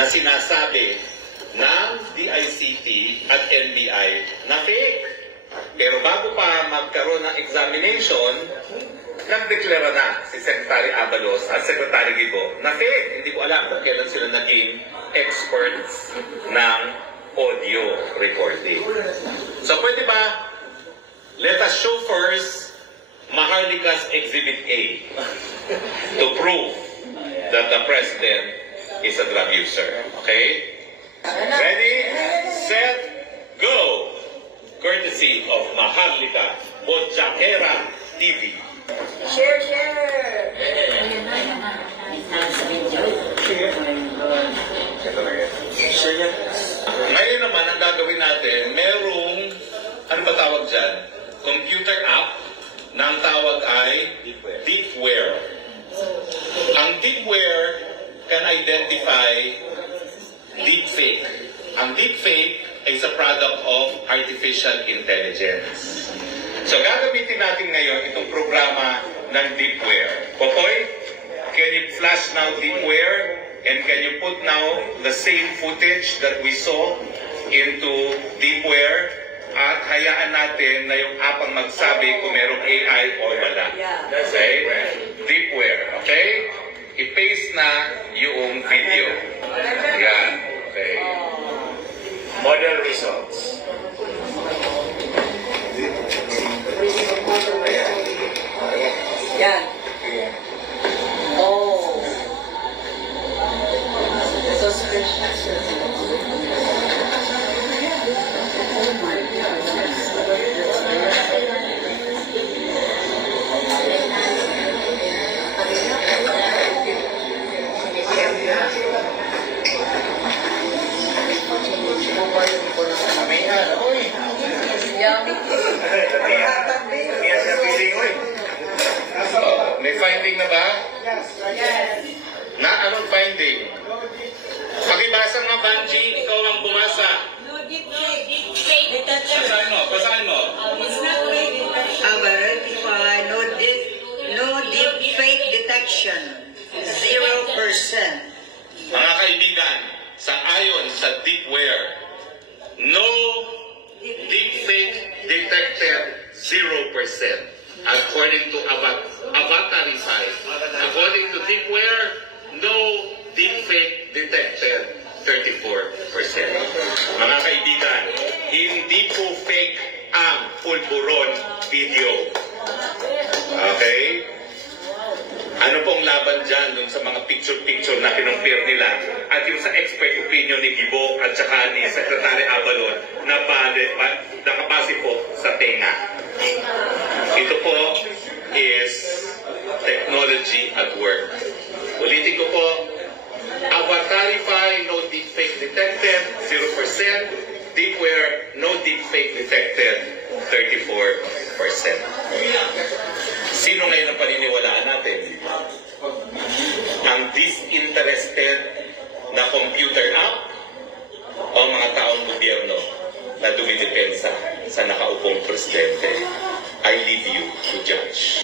na sinasabi ng DICT at NBI na fake. Pero bago pa magkaroon ng examination, nagdeklara na si Secretary Abalos at Secretary Gibo na fake. Hindi ko alam kung kailan sila naging experts ng audio recording. So pwede ba, let us show first Maharlika's Exhibit A to prove that the President is a drug user. Okay? Ready, set, go! Courtesy of Maharlika Bodjakera TV. Share, share! Ngayon naman, ang gagawin natin, merong, ano ba tawag dyan? Computer app na ang tawag ay Deepware. Ang Deepware can identify deepfake. Ang deepfake is a product of artificial intelligence. So gagamitin natin ngayon itong programa ng Deepware. Popoy, can you flash now Deepware? And can you put now the same footage that we saw into Deepware? At hayaan natin na yung app ang magsabi kung merong AI o wala. Okay? Deepware. Okay? I-paste na yung video. Yan. Okay. Model results. Yan. Oh. May finding na ba? Yes. Na anong finding? Pakibasa nga, Banji. Ikaw ang bumasa. No deepfake detection. Basahin mo. Basahin mo. It's not fake. Verify no deepfake detection. 0%. Mga kaibigan, sa ayon sa Deepware, no deepfake detected 0%. According to Avatarify. According to Deepware, no deepfake detected 34%. Mga kaibigan, hindi po fake ang pulburon video. Okay? Ano pong laban dyan dun sa mga picture-picture na kinumpir nila at yung sa expert opinion ni Gibo at saka ni Secretary Abalon na nakabase po sa tenga. Ito po is technology at work. Ulitin ko po, Avatarify, no deepfake detected, 0%. Deepware, no deepfake detected, 34%. Sino ngayon ang paniniwalaan natin? Ang disinterested na computer app o mga taong gobyerno na dumidepensa sa nakaupong presidente? I leave you to judge.